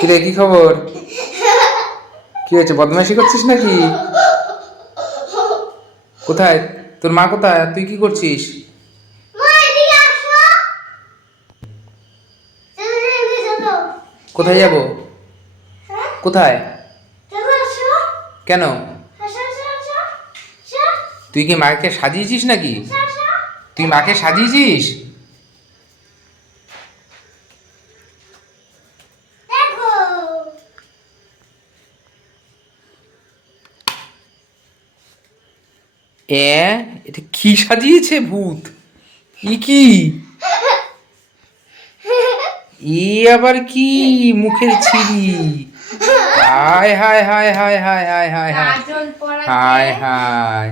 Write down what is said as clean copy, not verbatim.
কিরে, কি খবর? কি হয়েছে, বদমাইশি করছিস নাকি? কোথায় তোর মা? কোথায়? তুই কি করছিস? কোথায় যাব? কোথায়? কেন? তুই কি মাকে সাজিয়েছিস নাকি? তুই মাকে সাজিয়েছিস? এটা কি সাজিয়েছে ভূত? কি আবার কি মুখের ছিরি? হায় হায় হায় হায় হায় হায় হায় হায় হায় হায়।